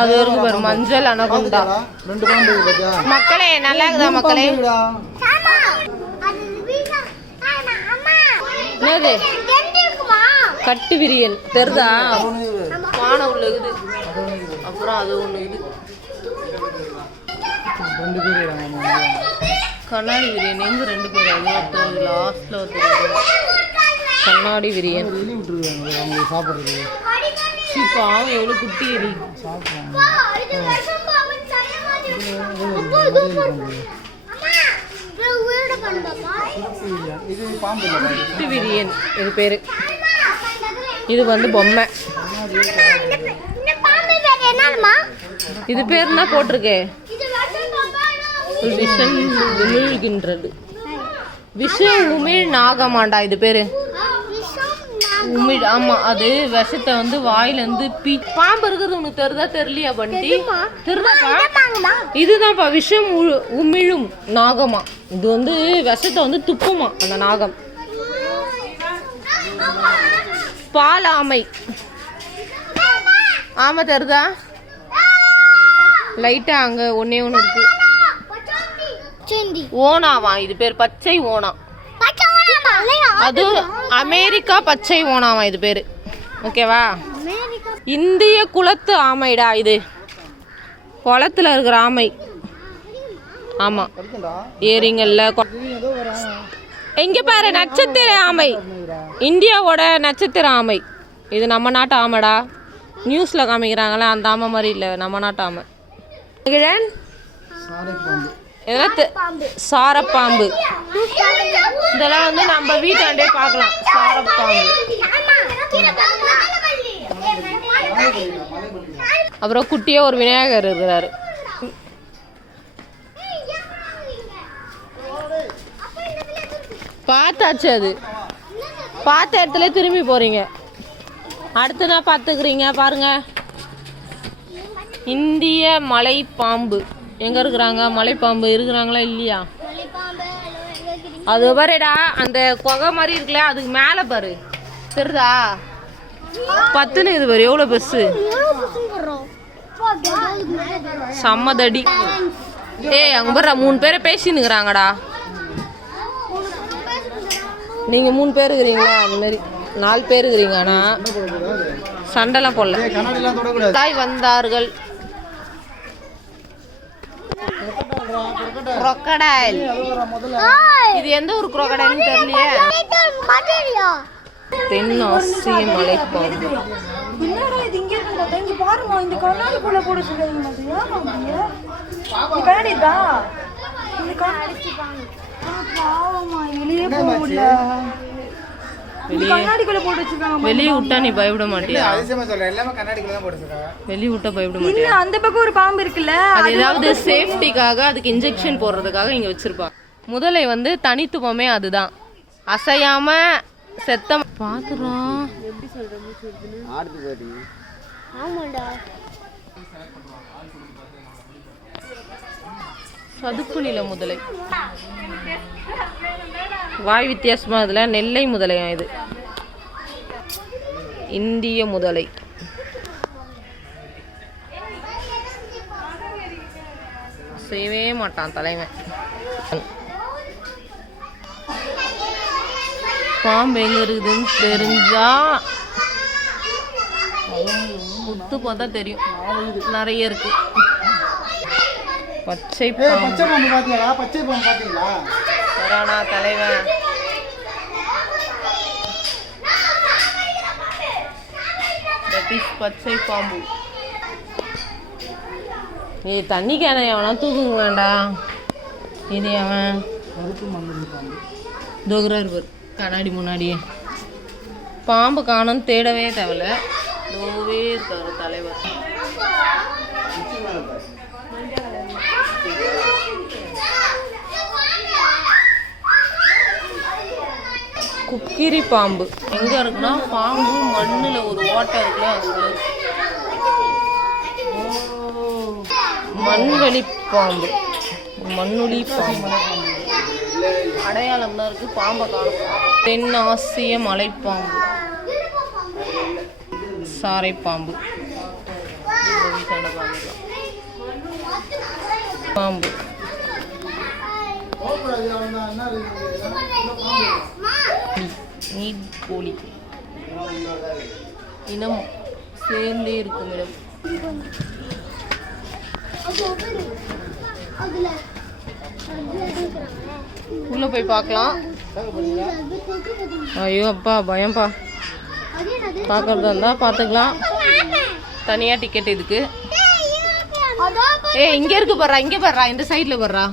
அது இருக்கு பாரு மஞ்சள் அனகொண்டா. மக்களே நல்லா இருக்குதா மக்களே? என்னது கட்டு விரியல் தெரிதா? பானை உள்ள இருக்குது. அப்புறம் அது ஒண்ணு இது கண்ணாடி விரியன். எங்க 2 பேர்? அது ஒருத்தர் லாஸ்ட்ல ஒருத்தர் கண்ணாடி விரியன். பாவம் எவ்வளவு குட்டி எரி. குட்டி விரியன் இது பேரு. இது வந்து பொம்மை. இது பேர் என்ன போட்டிருக்கே? விஷம் உமிழ்கின்றது. விஷம் உமிழ் நாகமாண்டா இது பேரு. உமிழ். ஆமா, அது விஷத்தை வந்து வாயில இருந்து பாம்பு இருக்கிறது உனக்கு தெரிதா தெரியலையா பண்டி? தெரியுதாப்பா? இதுதான்ப்பா விஷம் உமிழும் நாகமா. இது வந்து விஷத்தை வந்து துப்புமா அந்த நாகம். பால் ஆமை. ஆமா தெரிதா? லைட்டா அங்க ஒன்னே ஒண்ணு இருக்கு. ஓனாவா இது பேர்? பச்சை ஓனா. அது அமெரிக்கா பச்சை ஓனாவா இது பேரு. ஓகேவா? இந்திய குளத்து ஆமைடா இது. குளத்துல இருக்கிற ஆமை. ஆமா, ஏரிங்கல்ல. எங்க பாரு நட்சத்திர ஆமை. இந்தியாவோட நட்சத்திர ஆமை. இது நம்ம நாட்டு ஆமைடா. நியூஸ்ல காமிக்கிறாங்களே அந்த ஆமை மாதிரி இல்ல, நம்ம நாட்டு ஆமை. சாரப்பாம்பு. இதெல்லாம் வந்து நம்ம வீட்டாண்டே பார்க்கலாம். சாரப்பாம்பு. அப்புறம் குட்டியா ஒரு விநாயகர் இருக்கிறாரு. பார்த்தாச்சு. அது பார்த்த இடத்துல திரும்பி போறீங்க. அடுத்து நான் பார்த்துக்கிறீங்க பாருங்க. இந்திய மலைப்பாம்பு. எங்க இருக்கிறாங்க? மலைப்பாம்பு இருக்கிறாங்களா இல்லையா? அது பாருடா அந்த குகை மாதிரி இருக்குல்ல, அதுக்கு மேல பாரு தெரியுதா? 10 இது பாரு எவ்வளவு பெருசு. சம்மதடி. ஏய் அங்க பாரு 3 பேரை பேசினுக்குறாங்கடா. நீங்க 3 பேர் இருக்கிறீங்களா? அந்த மாதிரி 4 பேர் இருக்கிறீங்க. ஆனா சண்டைலாம் போடல. தாய் வந்தார்கள். crocodile. இது எந்த ஒரு crocodile தெரியலையே. தென்னாசிய மலைப்பாம்பு. என்னடா இது இங்க இருக்கு? இங்க பாருங்க, இந்த கண்ணாடிக்குள்ள போட சொல்றீங்க மாதிரியா? இந்த கண்ணாடிதா. இந்த கண்ணாடிச்சுபாங்க. பாவமா வெளியே போக முடியல. கண்ணாடிக்குள்ள போட்டு வச்சிருக்காங்க. வெளியே விட்டா நீ பயப்பட மாட்டியா? அதிசயமா சொல்ற. எல்லாமே கண்ணாடிக்குள்ள தான் போட்டுருக்காங்க. வெளியே விட்டா பயப்பட மாட்டியா? இல்ல, அந்த பக்கம் ஒரு பாம்பு இருக்குல்ல, அது ஏதாவது சேஃப்டிக்காக அதுக்கு இன்ஜெக்ஷன் போடுறதுக்காக இங்க வச்சிருப்பாங்க. முதலை வந்து தனித்துவமே அதுதான். அசையாம செத்த பாத்துறோம். எப்படி சொல்றீங்க? ஆடுது பாரு. ஆமாடா. சதுப்பு நில முதலை. வாய் வித்தியாசமா இதுல நெல்லை முதலையா இது. இந்திய முதலை. செய்யவே மாட்டான் தலைவன். பாம்பு எங்க இருக்குதுன்னு தெரிஞ்சா முத்து பார்த்தா தெரியும். நிறைய இருக்கு. பச்சை பாம்பு. பச்சை பாம்பு பாத்தீங்களா? வரானா தலைவன். பச்சை பாம்பு. ஏய் தண்ணி கேன எவனா தூக்குங்க வேண்டாம். இது அவன் தோகுறா இருப்பார் கண்ணாடி முன்னாடியே. பாம்பு காணும்னு தேடவே தேவையில்ல. நோவே இருக்காரு தலைவர். குக்கிரி பாம்பு எங்க இருக்குன்னா, பாம்பு மண்ணுல ஒரு ஓட்டை இருக்குல்ல, அது மண்வெளி பாம்பு. மண்ணுளி பாம்பு அடையாளம் தான் இருக்கு, பாம்பை காணும். தென் ஆசிய மலைப்பாம்பு, சாரை பாம்பு, பாம்பு நீட் கோழி இனம் சேர்ந்தே இருக்கும் இடம். உள்ள போய் பார்க்கலாம். ஐயோ அப்பா பயம்பா, பார்க்கறதா இருந்தா பார்த்துக்கலாம். தனியா டிக்கெட் இதுக்கு. ஏய் இங்க இருக்கு பாரு, இங்க பாரு, இந்த சைடுல பாரு.